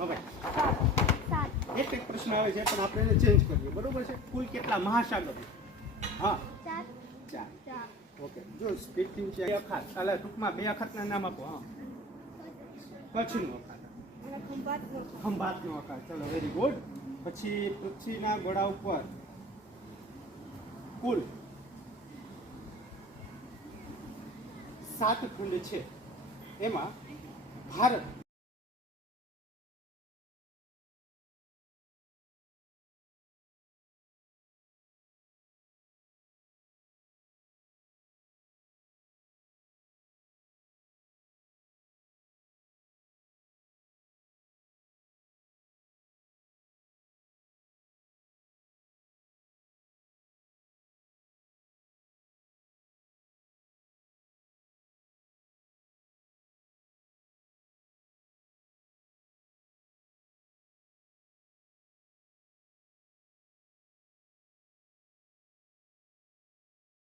હવે સાત. એક પ્રશ્ન આવે છે પણ આપણે એને ચેન્જ કરીએ, બરોબર છે? કુલ કેટલા મહાસાગર? હા, 4. 4. ઓકે, જો સ્પીડથી ઊંચી અખાત, ચાલે ટૂંકમાં 2 અખાતના નામ આપો. હા, કચ્છનું અખાત, ખંભાતનો અખાત. ચલો, વેરી ગુડ. પછી પૃથ્વીના ગોળા ઉપર કુલ 7 કુંડ છે, એમાં ભારત